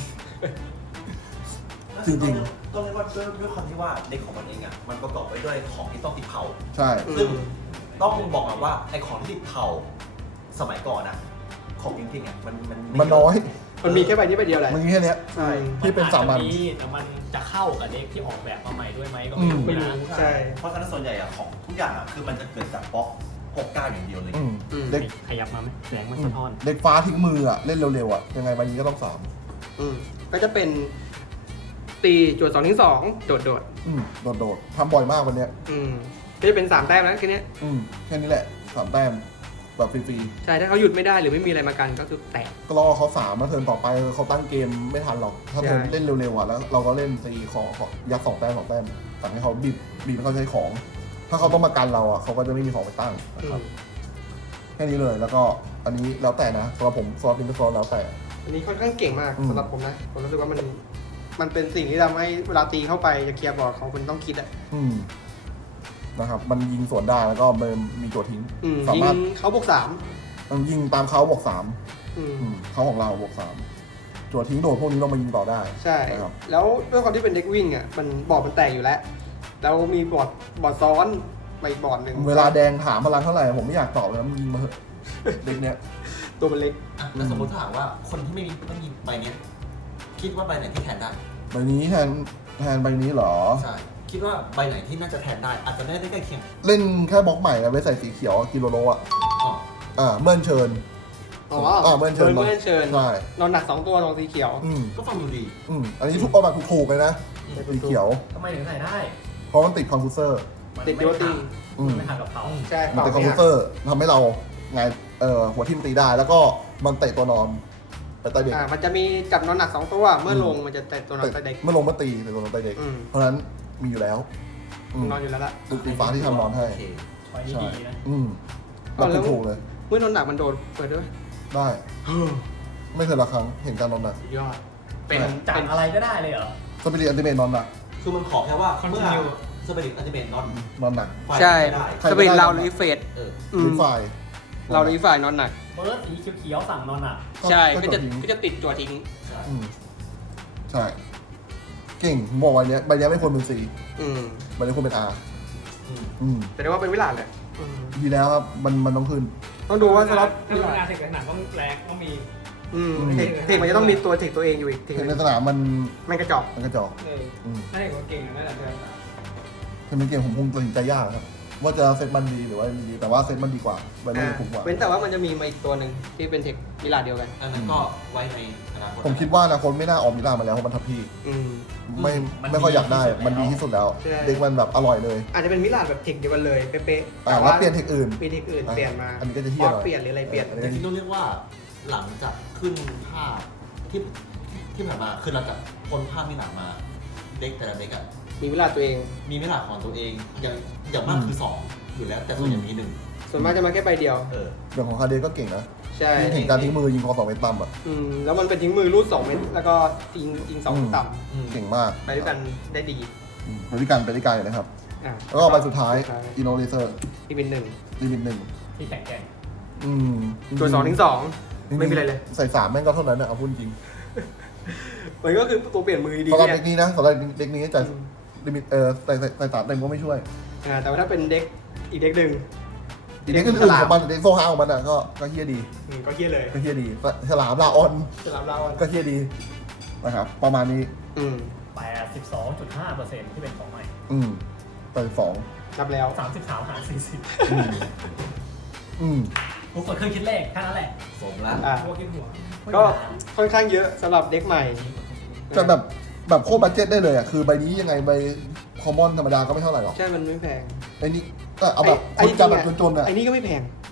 A: จริง
D: ๆต้องเรียกว่าด้วยด้วยความที่ว่าเด็กของมันเองอ่ะมันประกอบไปด้วยของที่ต้องติดเผา
A: ใช่
B: อื
D: ซึ่ง
B: ม
D: ต้องบอกก่อนว่าไอของที่ติดเผาสมัยก่อนอะของจริงๆอะมันมัน
A: มันน้อย
B: มันมีแค่ใบนี้ใบเดียวแหละ
A: มันมีแค่เนี้ย
B: ใช่
A: ที่เป็นสามัญ
C: แต่มันจะเข้ากับเด็กที่ออกแบบมาใหม่ด้วยไหมก็
A: อื
C: ไม่
A: ม
C: รู้
B: ไม่รู้
C: นะ
B: ใช่
D: เพราะฉะนั้นส่วนใหญ่อะของทุกอย่างอะคือมันจะเกิดจากบล็อกหกเก้าอย่างเดียวเลย
A: อืม
B: อืม
A: เด็ก
C: ขยับมาไหมแสงมันสะท้อน
A: เด็กฟ้าทิ้งมืออะเล่นเร็วๆอะยังไงใบนี้ก็ต้องสาม
B: อืมก็จะเป็นตีจวดสองทิ้งสองโดดโดด
A: อืมโดดๆทำบ่อยมากวันเนี้ย
B: ๆอืมก็จะเป็นสามแต้มแล้วแค่เนี้ย
A: อืมแค่นี้แหละสามแต้มแบบฟรี
B: ใช่ถ้าเขาหยุดไม่ได้หรือไม่มีอะไรมากันก็คือแตก
A: ๆก็รอเขาสามแล้วเทิร์นต่อไปเขาตั้งเกมไม่ทันหรอกถ้าเทิร์น
B: ใช่
A: เล่นเร็วๆอะแล้วเราก็เล่นตีขอขอยัดสองแต้มสองแต้มสั่งให้เขาบีบบีบให้เขาใช้ของ ถ้าเขาต้องมากันเราอะเขาก็จะไม่มีของไปตั้งนะ
B: อื
A: ครับ
B: ม
A: แค่นี้เลยแล้วก็อันนี้แล้วแต่นะสำหรับผมสำหรับเป็นสำหรับแล้วแต่
B: อันนี้ค่อนข้างเก่งมาก
A: อืม
B: สำหรับผมนะผมรู้สึกว่ามันมันเป็นสิ่งที่ทำให้เวลาตีเข้าไปจะเคลียร์บอร์ดของคุณต้องคิดอ่ะ
A: อืมนะครับ มันยิงสวนได้แล้วก็มันมีตัวทิ้ง
B: อืม
A: สา
B: ยิง
A: มารถ
B: เขาบวกสาม
A: มันยิงตามเขาบวกสาม
B: อืม
A: อืมเขาของเราบวกสามตัวทิ้งโดดพวกนี้เรามายิงต่อได้
B: ใช่
A: นะครับ
B: แล้วด้วยความที่เป็นเด็กวิ่งอ่ะมันบอร์ดมันแตกอยู่แล้ว แล้วมีบอร์ดบอร์ดซ้อนมาอีกบอร์ดหนึ่ง
A: เวลาแดงถามพลังเท่าไหร่ผมไม่อยากตอบเลยนะมึงยิงมาเถอะเด็กเนี้ย
B: ตัวมันเล็ก
D: อ่ะแล้วสมมติถามว่าคนที่ไม่มีไม่มีใบเนี้ยคิดว่าใบไหนที่แทนได้
A: ใบนี้แทนแทนใบนี้เหรอ
D: ใช่ คิดว่าใบไหนที่น่าจะแทนได้ อาจจะไม่ได้ใกล้เคียง
A: เล่นแค่บล็อกใหม่นะไว้ใส่สีเขียวกิโลโลอ่ะ
D: อ๋อ
A: อ่าเมื่อนเชิญ
B: อ๋อ
A: อ่าเมื่อนเชิญ
B: เมื่อนเชิญ
A: ใช่
B: นอนหนักสองตัวตรงสีเขียว
A: อืม
D: ก็ฟังดูดี
A: อืมอันนี้ทุกเอาแบบถูกๆเลยนะสีเขียว
C: ทำไมถึงใส่ได้
A: เพราะมันติดคอมพิวเตอร์
C: มัน
B: ติด
C: ไม่
B: โยตี
A: อืม
C: ไม่ทางกับเขา
B: ใช่
A: มัน
B: เป่า
A: ติดคอม
B: ไม่
A: พิวเตอร์ทำให้เราไงเอ่อหัวทิ่มตีได้ แล้วก็มันเตะตัวนอนแต่ใต้เด็ก
B: อ่ามันจะมีจับนอนหนักสองตัวเมื่อลงมันจะแตะตัวนอนใต้เด็ก
A: เมื่อลงมาตีเตะตัวนอนใต้เด็ก
B: อืม
A: เพราะฉะนั้นมีอยู่แล้วอืม
B: นอนอยู่แล้วล่ะ
A: ตึกตีฟ้าที่ทำนอนให้
D: โอเค
C: คอยนี่
A: ใช่
C: ดีนะ
A: อืม
B: อ๋อ
A: แบ
B: แล้ว
A: บถูกๆเลย
B: เมื่อนอนหนักมันโดนเปิดด้วย
A: ได้ ไม่เคยละครั้งเห็นการนอนหนัก
B: สุดยอด เป็น
C: จาก
B: เป็น
C: อะไรก็ได้เลยเหรอ
A: สปิริตอันติเมตนอนหนัก
D: คือมันขอแค่ว่าเมื่อ
C: Continue
D: สเปริตอันติเมนนอน
A: นอนหนัก
D: ไฟ
B: ใช่
D: ไม่ได้
A: ใคร
B: ส
A: ไม่
B: เปน
A: ได้
B: เรา
A: นอนหนัก
B: ลีเฟด
D: เออ
B: อื
A: หรื
B: ม
A: อฝ่าย
B: เราลีฝ่ายนอนหนัก
C: เบิร์ดสีเขียวๆสั่งนอนอ่ะ
B: ใช่
A: ก็
B: ก็
A: จะ
B: จะ
A: ทิ้ง
B: ก็จะติดจั่วทิ้ง
D: ใช่
A: อืมใช่ เก่งผมบอกวันเนี้ยใบเนี้ยไม่ควรเป็นซี
B: อืม
A: ใบนี้ควรเป็นอา
D: อืม
A: อืม
B: แต่ได้ว่าเป็นวิลาดแหละอืม
A: ดีแล้วครับมันมันต้องขึ้น
B: ต้องดูว่าสล็อต
C: ถ้าเป็นงานเทคหนักต้องแรงต้องมี
B: อืม
A: อืม
B: เทคเทคมันจะต้องมีตัวเทคตัวเองอยู่อีกเทค
A: เห็นในสนามมัน
B: มันกระจอก
A: มันกระจอก
C: เออ
A: อืม
C: น่าจะว่าเก่งนั่นแหละเพื่อน
A: ถ้าเป็นเกมผมคงตัดสินใจยากครับ ว่าจะเซตมันดีหรือว่าไม่ดีแต่ว่าเซตมันดีกว่าใบนี้
B: อ่า
A: ถูกกว่า
B: เว้นแต่ว่ามันจะมีมาอีกตัวหนึ่งที่เป็นเทควิลาดเดียวกัน
D: อันนั้นก็ไว้ในอนาคต
A: ผมคิดว่าอนาคตไม่น่าออกมิลานมาแล้วเพราะมันทับพี่
B: อืม
A: ไม่
C: มัน
A: ไม่ค่อยอยากได้
C: ดีที่สุดแล้ว
A: มันดีที่สุดแล้ว
B: ใช่
A: เด็กมันแบบอร่อยเลย
B: อาจจะเป็นวิลาดแบบเทคเดียวกันเลยเป๊ะๆ
A: อ่าแล้วเปลี่ยนเทคอื่น
B: มีเทคอื่นเปลี่ยนมา
A: อันนี้ก็จะเหี้
B: ค
A: ย
B: อ
A: หน่
B: ร์
A: อย
B: สเปลี่ยนหรืออะไรเปลี่ยน
A: อัน
D: แต่
A: นี้
D: ที่ต้องเรียกว่าหลังจากขึ้นภาพที่ที่ผ่านมาคือหลังจากพ้นภาพมิลานมาเด็กแต่ละเด็กอะ
B: มีวิลาดตัวเอง
D: มีมิลานของตัวเองอย่างอย่างมากคือสองอยู่แล้วแต่ส่วนใหญ่มีหนึ่ง
B: ส่วนมากจะมาแค่ใบเดียว
D: เออ
A: เรื่องของคาเดก็เก่งนะ
B: ใช่
A: ยิ่งเห็นการทิ้งมือยิงคอสองเมตรต่ำอ่ะ
B: อืมแล้วมันเป็นทิ้งมือรูดสองเม็ดแล้วก็ยิงยิงสอง
A: อืม
B: ต่
D: อืม
A: เก่งมาก
B: ำไปด้วยกันได้ดี
A: อืมไปด้วยกันไปด้วยกันนะครับ
B: อ่ะ
A: แล้วก็ใบสุดท้ายอินโนเลเซอร์
B: ที่เป็นหนึ่ง
A: ลิมิตหนึ่ง
C: ที่แข็งแกร่ง
A: อืม
B: ตัวสองทิ้งสอง
A: จงๆ
B: ไม่มีอะไรเลย
A: ใส่สามแม่งก็เท่านั้นนะเอาพูดจริง
B: มันก็คือตัวเปลี่ยนมือดี
A: สำหรับ
B: เนี่
A: เด็
B: ย
A: กนี้นะสำหรับเด็กนี้แต่ลิมิตเออใส่ใส่ใส่สามเต็มก็ไม่ช่วย
B: อ่าแต่ว่าถ้าเป็นเด็กอีกเด็กหนึ่ง
A: อีกเด็กอื่นๆของมันเด็กโซฮาของมันอ่ะก็ก็เฮี้ยดี
B: อืมก็เฮี้ยเลย
A: ก็เฮี้ยดีฉลามลาออน
B: จะรับเรา
A: ก็เฮี้ยดีนะครับประมาณนี้
B: อืม
C: แปดสิบสองจุดห้าเปอร์เซ็นต์ที่เป็นของใหม่
A: อืมเปิดสอง
B: รับแล้ว
C: สามสิบสามหารสี่สิบ
A: อืมอืม
C: กูกดเครื่องคิดเลขแค่นั้นแหละ
D: สมแล้ว
B: อ่า
C: พวกคิดหัว
B: ก็ค่อนข้างเยอะสำหรับเด็กใหม่
A: แต่แบบแบบโคตรบัดเจ็ตได้เลยอ่ะคือใบนี้ยังไงใบคอมมอนธรรมดาก็ไม่เท่าไหร่หรอก
B: ใช่มันไม่แพง
A: ไอ้นี่ก็เอาแบบ
B: ไอ้
A: คนจะแบบ
B: ไอ้
A: จนๆอ่ะ
B: ไอ้นี่ก็ไม่แพง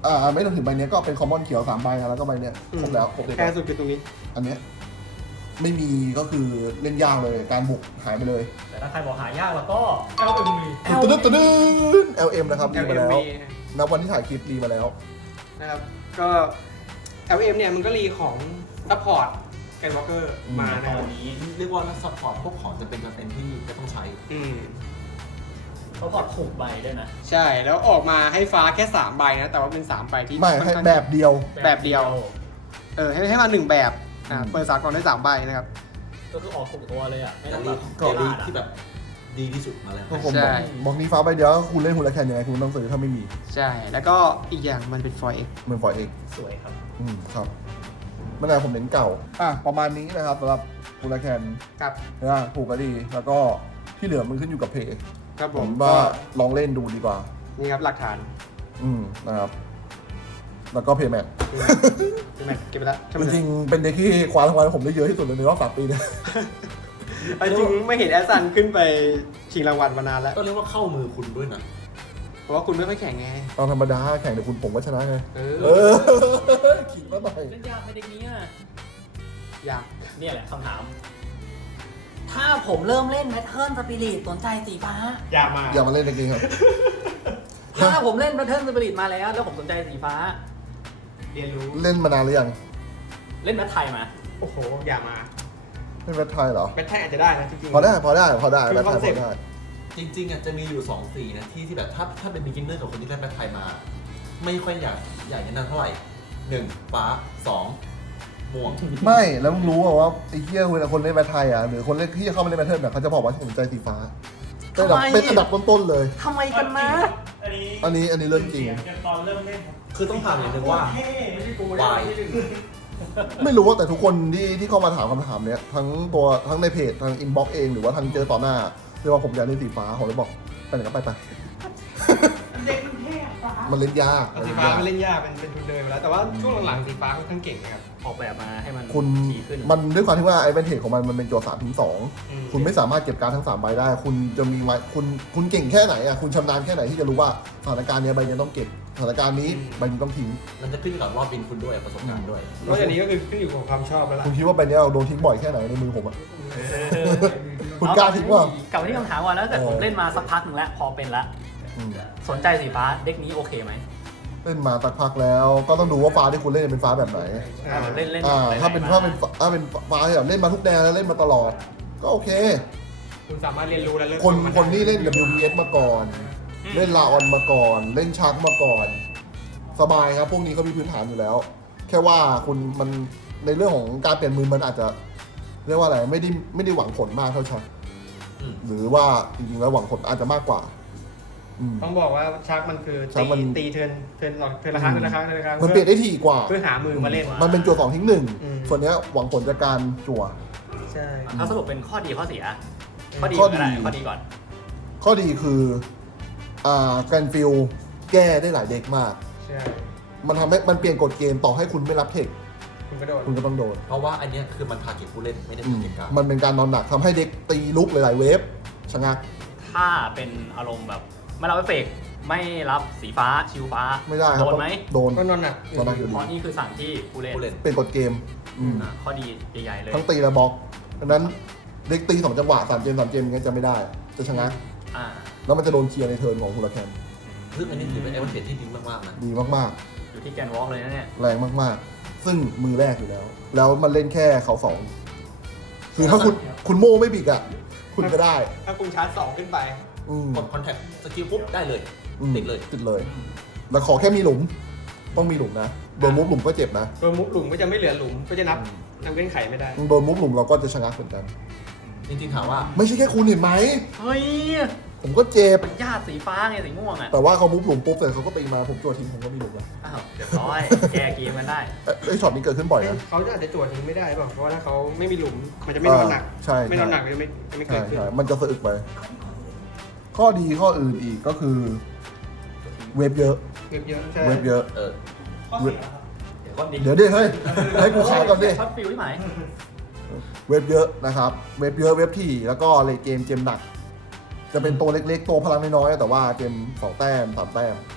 A: อ่าไม่ต้องถึงใบเนี้ยก็เป็นคอมมอนเขียวสามใบนะแล้วก็ใบเนี้ยครบแล้วครบเลย
B: แพงสุดคือตรงนี้
A: อันเนี้ยไม่มีก็คือเล่นยากเลยการบุกหายไปเลย
C: แต่ถ้าใครบอกหายากแล้วก็ แอล เอ็ม วี
A: ตึ๊ดตึ๊ดตึ๊ด แอล เอ็ม นะครับรีมาแล้ว
B: แอล เอ็ม วี
A: นับวันที่ถ่ายคลิปรีมาแล้ว
B: นะครับก็ แอล เอ็ม เนี่ยมันก็รีของซัพพอร์ตแกนวอล์กเกอร์
A: อืม
B: มานะค
C: ต
B: รั
C: อบ นนี้
D: เรียกว่านักซัพพอร์ตพวกของจะเป็นจำเป็นที่จะต้องใช้
B: อืม
C: เขาพอดถูกใบด้วยนะ
B: ใช่แล้วออกมาให้ฟ้าแค่สามใบนะแต่ว่าเป็นสามใบที่
A: ไม่
B: ค่อน
A: ให้
B: ข้าง
A: แบบเดียว
B: แบบเดียว เออให้ให้มาหนึ่งแบบอ่า
A: อืม
B: เปิดสากลได้สามใบนะครับ
C: ก็คือออกถูกตัวเลยอ่ะไม่
D: แต่
C: ต้อง
D: รี
C: แบบ
D: ก็รี
C: พลาดอะ
D: ที่แบบดีที่สุดมาแล้ว
A: ก็ผม
B: ใช่
A: บอกบอกนี้ฟ้าใบเดียวคุณเล่นฮูลาแคนยังไงคุณต้องซื้อถ้าไม่มี
B: ใช่แล้วก็อีกอย่างมันเป็นฟอยล์เอ็ก
A: เหมือนฟอยเอก
C: สวยครับ
A: อืมครับไม่ได้ผมเน้นเก่า อ่ะประมาณนี้นะครับสำหรับฮูลาแคน
B: ครับ
A: นะถูกก็ดี แล้วก็ที่เหลือมันขึ้นอยู่กับเพย์
B: ครับผ
A: ผม มว่าลองเล่นดูดีกว่า
B: นี่ครับหลักฐาน
A: อืมนะครับ แล้วก็เพย์แมท
B: ใช่ไหมเก็บไปแล้วใช่ไหม
A: จริงๆเป็นเด็กที่คว้ารางวัลผมได้เยอะที่สุดเลยในรอบสามปีเนี่ย
B: เอาจริงไม่เห็นแอสซันขึ้นไปชิงรางวัลมานานแล้ว
D: ก็เรียกว่าเข้ามือคุณด้วยนะ
B: เพราะว่าคุณไม่ค่อยแข่งไง
A: ตอนธรรมดาแข่งเดี๋ยวคุณผมก็ชนะไง
B: เอ
A: เอ
B: อ
A: อ ขิงมาหน่อย
C: เล่นยากไม่ได้เนี้ย
B: อยาก
C: เนี่ยแหละคำถาม
E: ถ้าผมเริ่มเล่นแพทเทิร์นสปิริตสนใจสีฟ้า
B: อยากมา
A: อย่ามาเล่นในเกมครับ
E: ถ้าผมเล่นแพทเทิร์นสปิริตมาแล้ว แล้วผมสนใจสีฟ้า
B: เรียนรู้
A: เล่นมานานหรือยัง
C: เล่นแมทไทยมา
B: โอ้โหอยากมา
A: เล่นแบทไทยเหรอ
B: แบทไทยอาจจะได้นะจริงๆ
A: พอได้พอได้พอได้
B: คือ
A: แบทไทย
B: คอน
A: พ
B: เซ็
A: อ
B: ปต์
A: ได้
D: จริงๆอ่ะจะมีอยู่สองสีนะที่ที่แบบถ้าถ้าเป็น beginner กับคนที่เล่นแบทไทยมา ไม่ค่อยอยากอยากแนะนำเท่าไหร่หนึ่งฟ้าสองม่วง
A: ไม่แล้วมึงรู้เปล่าว่าไอ้เหี้ยเวลาคนเล่นแบทไทยอ่ะหรือคนเล่นที่จะเข้ามาเล่นแบทเทิลเนี่ยเขาจะบอกว่าสนใจสีฟ้าเป็นอันดับ
E: ทำไม
A: เป็นอันดับต้นๆเลย
E: ทำไมกันนะ
C: อันนี้
A: อันนี้อันนี้เรื่องจริง
C: ตอนเริ่มเล่น
D: คือต้องถามอย่างหนึ่งว่า
B: ไม่ใช่กู
D: วาย
A: ไม่รู้ว่าแต่ทุกคนที่ที่เข้ามาถามคำถามเนี้ยทั้งตัวทั้งในเพจทางอินบ็อกซ์เองหรือว่าทางเจอต่อหน้าเรียกว่าผมอยากเล่นสีฟ้าผมเลยบอกไปไหนก็ไปไป
B: เด็กมันเท่ฟ้า
A: มันเล่นยาก
B: สีฟ้ามันเล่นยากเป็นเป็นทุนเดิมไปแล้วแต่ว่าช่วงหลังๆสีฟ้าค่อนข้างเก่งนะครับ
C: ออกแบบมาให้มัน
A: คุณ
C: ดีขึ้น
A: มันด้วยความที่ว่าไอ้แวนเทจของมันมันเป็นจั่วสามถึงสอง
B: อืม
A: คุณไม่สามารถเก็บการดทั้งสามใบได้ คุณจะมีไว้คุณคุณเก่งแค่ไหนอ่ะคุณชำนาญแค่ไหนที่จะรู้ว่าสถานการณ์เนี้ยใบนี้ต้องเก็บสถานการณ์นี้ใบนี้ต้องทิ้ง
D: มันจะขึ้นอยู่กับรอบบินคุณด้วยประสบการณ์ด้วย
B: นอกจากนี้ก็คือขึ้นอยู่กับความชอบแล้วล่ะ
A: คุณคิดว่าใบเนี้ยเราโดนทิ้งบ่อยแค่ไหนในมือผมอ่ะ คุณกล้าทิ้งว่า
E: กลับมาที่คำถามก่อนแล้วแต่
A: เออ
E: ผมเล่นมาสักพักหนึ่งแล้ว พอเป็นแล้ว
A: อืม
E: สนใจสีฟ้าเด็กนี้โอเคไหม
A: เล่นมาสักพักแล้ว ก็ต้องดูว่าฟ้าที่คุณเล่นเป็นฟ้าแบบไหน
B: อ่า
E: เล่นเล่น
A: อ่า
E: หลยๆ
A: ถ้าเป็น
E: ม
A: ถ้าเป็นถ้าเป็นฟ้าที่แบบเล่นมาทุกแนวแล้วเล่นมาตลอด ก็โอเค
B: คุณสามารถเรียนรู้และเลือก
A: คน
B: มั
A: คนที่เล่น ดับเบิลยู บี เอส มาก่อน เล่นลาออนมาก่อน เล่นชาร์กมาก่อน สบายครับ พวกนี้เขามีพื้นฐานอยู่แล้ว แค่ว่าคุณมันในเรื่องของการเปลี่ยนมือมันอาจจะ เรียกว่าอะไรไม่ได้ไม่ได้หวังผลมากเท่าชาร์ก
D: อืม
A: หรือว่าจริงๆแล้วหวังผลอาจจะมากกว่าอืม
B: ต้องบอกว่าชักมันคือ
A: ชัก
B: ตี
A: มัน
B: ตีเทิร์นเทิร์นหลอกเทิร์นละครั้งเทิร์นละครั้งเทิร์นละครั้ง
A: มันเปลี่ยนได้ถี่กว่า
B: เพื่อหามือมาเล่น
A: มันเป็นจั่วสองทิ้งหนึ่ง
B: อืม
A: ส่วนเนี้ยหวังผลจากการจั่ว
B: ใช่
E: เอาสรุปเป็นข้อดีข้อเสีย ข้อดี
A: ข้อ
E: ก็ได้
A: ดี
E: ข้อดีก่อน
A: ข้อดีคืออ่าการฟิลแก้ได้หลายเด็กมาก
B: ใช่
A: มันทำให้มันเปลี่ยนกฎเกมต่อให้คุณไม่รับเทค
B: คุณกระโดด
A: คุณก็ต้องโดน
D: เพราะว่าอันเนี้ยคือมันทาร์เก็ตผู้เล่นไม่ได้
A: อื
D: ทาร์
A: ม
D: เก็ตการด
A: มันเป็นการนอนหนักทำให้เด็กตีลุกหลายๆเวฟชะงัก
E: ถ้าเป็นอารมณ์แบบไม่รับเอฟเฟกต์ไม่รับสีฟ้าชิวฟ้า
A: ไม่ได้ครั
E: โด
A: บ
E: นไหม
A: โดน
B: ก็นอนหนัก
A: นอนหนักอยู่
E: เพราะนี่คือสั่งที่ผู้เล่น
D: ผู้เล่น
A: เป็นกฎเกมอืม
E: อ่ะข้อดีใหญ่ๆเลย
A: ทั้งตีและบล็อกดังนั้นเด็กตีสองจังหวะสามเกมสามเกมอย่างเงี้ยจะไม่ได้ จะชะงัก
E: อ่า
A: แล้วมันจะโดนเคลียร์ในเทิร์นของฮูลาแคน
D: ซึ่งอันนี้ถือเป็นเอเวอร์เทที่ดีมากๆนะ
A: ดีมาก
E: อยู่ที่แกนวอล์กเลยนะเนี่ย
A: ๆ แรงมากๆ ซึ่งมือแรกอยู่แล้ว แล้วมันเล่นแค่เขาสองคือถ้าคุณคุณโม่ไม่บิกอ่ะคุณก็ได้
B: ถ้าคุณชาร์จสองขึ้นไป
A: อืม
D: กดคอนแทคสกิลปุ๊บได้เลย
A: อืม
D: ติดเลย
A: ติดเลย แล้วขอแค่มีหลุม ต้องมีหลุมนะ โดนมุฟหลุมก็เจ็บนะ
B: โดนมุกหลุมก็จะไม่เหลือหลุมก็จะนับนับเงื่อนไขไม่ได้
A: โดนมุฟหลุมเราก็จะชะงักเหมือนกัน
D: จริงๆถามว่า
A: ไม่ใช่แค่คุณเห็นไหม
E: เฮ้ย
A: ผมก็เจ็บ
E: มันญาติสีฟ้าไงสีม่วงอ่ะ
A: แต่ว่าเขามุฟหลุมปุ๊บเสร็จเขาก็ตีมาผมจั่วทิ้งผมก็มีหลุมแล้ว
E: อ้าวเรียบร้อย แก้เกมกันได้
A: เอ้ยไอ้ช็อตนี้เกิดขึ้นบ่อยนะ
B: เขาจะอาจจะตรวจทิ้งไม่ได้เปล่าเพราะว่าถ้าเขาไม่มีหลุมมันจะไม่นอนหนัก
A: เออใช่
B: ไม่นอนหนักจะไม่จะไม่
A: ใช่
B: เกิดขึ้น
A: ใช่มันจะสะอึกไป ข้อดีข้ออื่นอีกก็คือ เว็บเยอะ
B: เว็บเยอะใช่
A: เว็บเยอะ
D: เออ
C: ข้อเสียครับ
E: เดี๋ยวก็ดี
A: เดี๋ยวดิเฮ้ย ให้กูขายก่อนดิ
E: ช็อตฟิลที่ไหน
A: เว็บเยอะนะครับ เว็บเยอะเว็บถี่แล้วก็เลยเกมเกมหนัก จะเป็นตัวเล็กๆ ตัวพลังน้อยๆแต่ว่าเกมสองแต้มสามแต้ม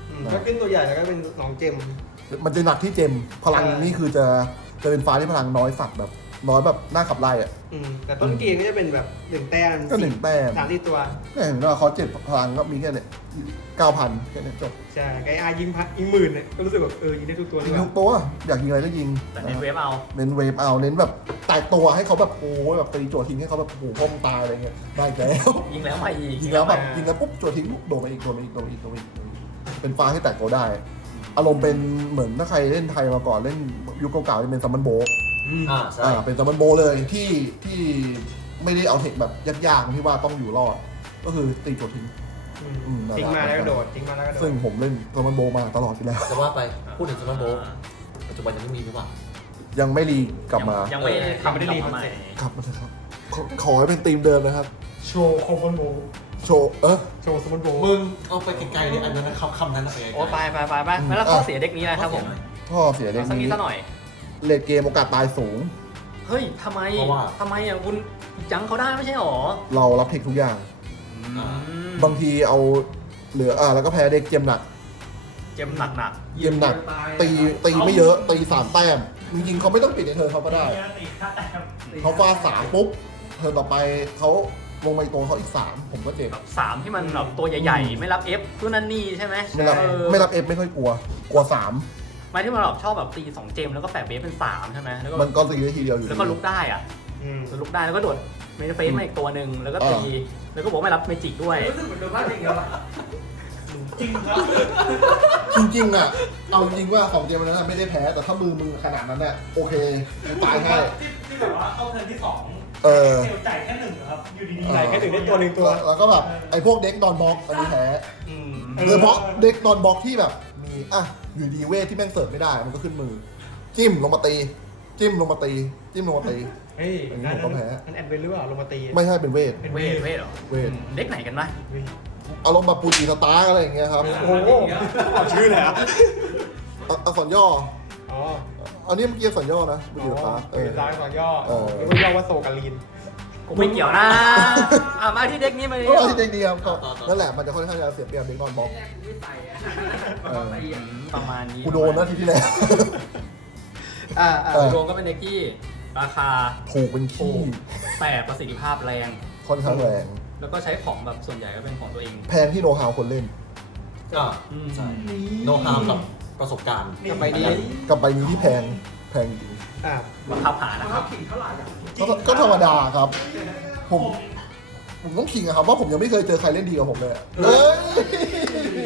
B: อืมก็ขึ้นตัวใหญ่แล้วก็เป็นน้องเจม
A: มันจะหนักที่เจมพลัง
B: ใช่
A: นี่คือจะจะเป็นฟ้าที่พลังน้อยสัตว์แบบน้อยแบบหน้าขับไล่อะ
B: อืมแต่ต้นเกมก็จะเป็นแบบหนึ่งแต้ม
A: ก็หนึ่งแต้ม
B: สามสี่ตัว
A: เนี่ยเห็นว่าเขาเจ็ดพลังก็มีแค่เนี่ยเก้าพันแค่เนี้จบ
B: ใช่ไกอายิงพันยิงหมื่นเนี่ยก็รู้สึกแบบเออยิงได้ทุกตัว
A: ยิ
B: ดี
A: ง
B: กว่า
A: ทุกตัวอยากยิงอะไรก็ยิง
E: แต่เน้นเวฟเอา
A: เน้นเวฟเอาเน้นแบบแตกตัวให้เขาแบบโอ้ยแบบตีโจทย์ทิ้งให้เขาแบบโอ้โหพ่อมงตายอะไรเงี้ยได้แล้ว
E: ยิงแล้วมาอีก
A: ยิงแล้วแบบยิงแล้วปุ๊บโจทย์ทิ้งปุ๊บโดนไปอีกโดนไปอีกโดนไปอีกโดนไปอีกเป็นฟ้าที่แตกตัวได้ อารมณ์เป็นเหมือนถ้าใครเล่นไทยมาก่อนเล่นยุคเก่าๆจะเป็นซัมมันโบ
B: อืม
D: อ่าใช่
A: อ่าเป็นซัมมันโบเลยที่ที่ไม่ได้เอาเทคแบบยากๆที่ว่าต้องอยู่รอด ก็คือตีโจทย์ทิ้ง อืม
B: ทิ้งมาแล้วก็โดดทิ้งมาแล้วก็โดด
A: ซึ่งผมเล่นซัมมันโบมาตลอดอยู่แล้ว
D: จะว่าไปพูดถึงซัมเมอร์โบปัจจุบันยังไม่มีหรือเปล่า
A: ยังไม่รีกลับมา
E: ยังไม่
B: เออ
E: ทำไม่ได้รีบมาใหม่
A: กลับมาเถอะครับขอขอให้เป็นทีมเดิมนะครับ
B: โชว์คอมบอนโบ
A: โชว์เออ
B: โชว์สมอนโบ
D: มึงเอาไปไกลๆเลยอันนั้นนะคำคำนั้นนะไปไกลๆ
E: โอ้ไปไปไปไปแล้วข้อเสียเด็กนี้นะครับผม
A: พ่อเสียเด็ก
E: สักนิ
A: นี้
E: ดสักหน่อย
A: เลดเกมโอกาสตายสูง
E: เฮ้ยทำไม
D: เพราะว่า
E: ทำไมอ่ะคุณจังเขาได้ไม่ใช่หรอ
A: เรารับเทคทุกอย่าง
E: อืม
A: บางทีเอาเหลืออ่าแล้วก็แพ้เด็กเกมหนัก
E: เจมหนักหนัก
A: เกมหนัก ตีตีไม่เยอะตีสามแต้มจริงๆเขาไม่ต้องปิดในเธอเขาก็ได้
C: ตีห้าแต้ม
A: เขาฟาดสามปุ๊บเธอต่อไปเขาลงมาอีกตัวเขาอีกสามผมก็เจ็บ
E: แบบสามที่มันแบบตัวใหญ่ๆ ไม่รับเอฟตัวนั่นนี่ใช่ไหม
A: ไม่รับ
E: เออ
A: ไม่รับเอฟไม่ค่อยกลัว กลัวสาม
E: หมายที่มันแบบชอบแบบตีสองเจมแล้วก็แปะเบฟเป็นสามใช่ไหมแล้วก็
A: มันก็ตีได้ทีเดียวอยู่
E: แล้วก็ลุกได้อ่ะ
B: อืม
E: ลุกได้แล้วก็โดดเมนเฟสมาอีกตัวหนึ่งแล้วก็ตีแล้วก็บอกไม่รับเมจิกด้วย
B: รู้สึกเหมือนโดนพลาดจริงแล้ว
C: จริงครับ
A: จริงๆอ่ะเอาจริงว่าของเกมนั้นนะไม่ได้แพ้แต่ถ้ามือมึงขนาดนั้นเนี่ยโอเคกูตายให้
C: ที่ที่แบบว่าเข้าเทิร์นที่สอง
A: เออ
C: เซลจ่ายแค่หนึ่งเหรอครับ อยู่ดี
B: ใส่แค่ถึงได้ตัวหนึ่งตัว
A: แล้วก็แบบไอ้พวกเด็กนอนบล็อกอันนี้แพ้
E: อืม
A: โดยเฉพาะเด็กนอนบล็อกที่แบบมีอ่ะอยู่ดีเวทที่แม่งเสิร์ฟไม่ได้มันก็ขึ้นมือ จิ้มลงมาตี จิ้มลงมาตี จิ้มลงมาตี
B: เฮ้ย
A: อันนี้ผมก็แพ้
B: นั่นแอดเวนหรือเปล่าลงมาตี
A: ไม่ใช่เป็นเวท
B: เป็น
E: เว
B: เว
E: ท
B: ท
E: เวทเหรอ
A: เวท
E: เด็กไหนกันวะ
B: เวท
A: อารมณ์แบบปูจิสตาร์อะไรอย่างเงี้ยครับ
B: โอ้โหเอาชื่อเลยอ่ะ
A: อ่ะอักษรย่อ
B: อ๋อ
A: อันนี้เมื่อกี้อักษรย่อนะปูจิสตาร์
B: เออร้านก่อนย่อ
A: เออ
B: ไม่ย่อว่าโซกาลีน
E: กูไม่เกี่ยวนะอ่ะมาที่เด็กนี้มาเลย
A: ก็ที่เด็กดีครับก็นั่นแหละมันจะค่อนข้างจะเสียเปรียบเด็กนอนบล็อก เออ
E: อืมประมาณนี้
A: กูโดนนะทีที่แล้ว
B: อ่าอ่า
A: เออ
E: รวมก็เป็นเด็กที่ราคา
A: ถูกเป็นขี้
E: แต่ประสิทธิภาพแรง
A: ค่อนข้างแรง
E: แล้วก็ใช้ของแบบส่วนใหญ่ก็เป็นของตัวเอง
A: แพงที่โนฮาวคนเล่น
D: ก็
E: อืม
D: ใช่โนฮามกับประสบการณ์
B: กลับไปนี้
A: กับใบนี้ที่แพงแพงจริง
B: อ่า
E: บังคับหานะครับ
A: ก็ก็ธรรมดาครับ ผมผมต้องขิงอะครับว่าผมยังไม่เคยเจอใครเล่นดีกว่าผมเลยอะเฮ้ย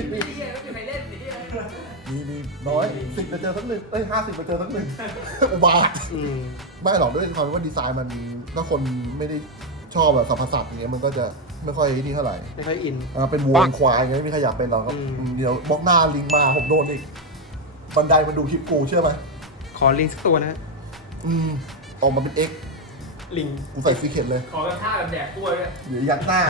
A: มีมีน้อยสิบไปเจอสักหนึ่งเอ้ยห้าสิบไปเจอสักหนึ่ง อุบาท
B: อืม
A: ไม่หรอกด้วยความว่าดีไซน์มันถ้าคนไม่ได้ชอบแบบสัมผัสสัตว์อย่างเงี้ยมันก็จะไม่ค่อยนี่เท่าไหร่
B: ไม่ค่อยอิน
A: อ่าเป็นวัวเป็นควายอย่างเงี้ยไม่มีใครอยากเป็นหรอกครับ
B: อืม
A: อืมเดี๋ยวบล็อกหน้าลิงมาผมโดนอีกบันไดมันดูคลิปกูเชื่อไหม
B: ขอลิงก์สักตัวนะ
A: อืมออกมาเป็นเอ็ก
B: ลิง
A: กูใส่ซีเค็ดเลย
B: ขอแบบท่าแบบแดกกล้วย
A: หรือยัดหน้า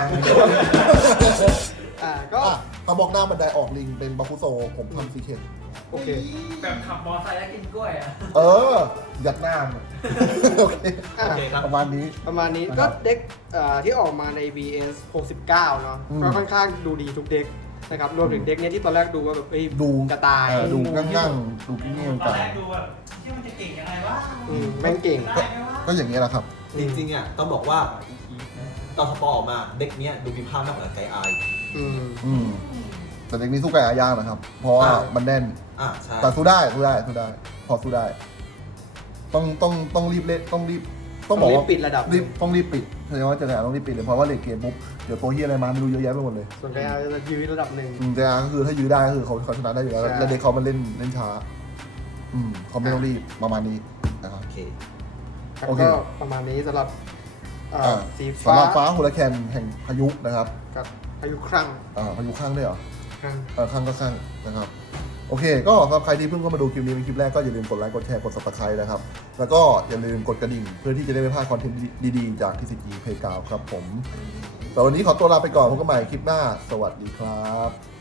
B: อ่าก็
A: อ่ะถ้าบล็อกหน้าบันไดออกลิงเป็นบาคุโซผมทำซีเค็ด
B: โอเค
C: แบบขับมอไซค์แล้วกินกล้วยอ่ะ
A: เออ ยัดหน้ามัน โอเค
B: อ่ะ
D: โอเคครับ
A: ประมาณนี้
B: ประมาณนี้
A: นะค
B: ก็
A: รับ
B: เด็กเอ่อที่ออกมาใน บี เอส หกสิบเก้าเนาะ
A: อืม
B: ก็ค่อนข้างดูดีทุกเด็กนะครับรวมถึงเด็กเนี้ยที่ตอนแรกดูว่าแบบเอ้ย
A: ดู
B: กระต่าย
A: เออดูงั่งๆดูกิ้ง
C: ต
A: ๆ
C: อน
A: กัน
C: แรกดูแบบที่มันจะเก่งยังไงวะ
B: อืมแม่งเก่ง
C: ได้ไหมวะ
A: ก็อย่างนี้ยแหละครับ
D: จริงๆอ่ะต้องบอกว่าตอนสปอร์ออกมาเด็กเนี้ยดูมีภาพมากกว่าไกไอ
B: อืม
A: อืมแต่เด็กนี้สู้กับอายากนะครับ เพราะว่า
D: อ่า
A: มันแน่น
D: อ่ะใช่
A: แต่สู้ได้สู้ได้สู้ได้ พอสู้ได้ ต้องต้องต้องรีบเล่นต้องรีบ ต้องบอกว่า
B: รีบปิดระดับ
A: รีบต้องรีบปิดแสดงว่าเจอกันต้องรีบปิดเลยเพราะว่าเลทเกมปุ๊บเดี๋ยวตัวเฮียอะไรมาไม่รู้เยอะแยะไปหมดเลย
B: ส่วนไกอาจะยืนระดับหนึ่ง
A: อืมแต่ก็คือถ้ายื้อได้ก็คือเขาเขาชนะได้อยู่แล้ว
B: ใช่
A: แล้วเด็กเขามันเล่นเล่นช้า อืมเขาไม่ต้องรีบประมาณนี้นะครับ
D: โอเค
B: ครับ
A: โอเค
B: ก็ประมาณนี้สำหรับเอ่อ
A: อ่า
B: สี
A: สำ
B: ฟ้า
A: หรับฟ้าฮูลาแคนแห่งพายุนะครับ
B: กับพายุครั่ง
A: อ่าพายุข้างด้วยเหรอ
B: ครั่ง
A: เออข้างก็ข้างนะครับ โอเค ก็สำหรับใครที่เพิ่งเข้ามาดูคลิปนี้เป็นคลิปแรกก็อย่าลืมกดไลค์กดแชร์กด subscribe นะครับ แล้วก็อย่าลืมกดกระดิ่งเพื่อที่จะได้ไม่พลาดคอนเทนต์ดีๆ จาก ที ซี จี Playground ครับผมแต่วันนี้ขอตัวลาไปก่อนพบกันใหม่คลิปหน้า สวัสดีครับ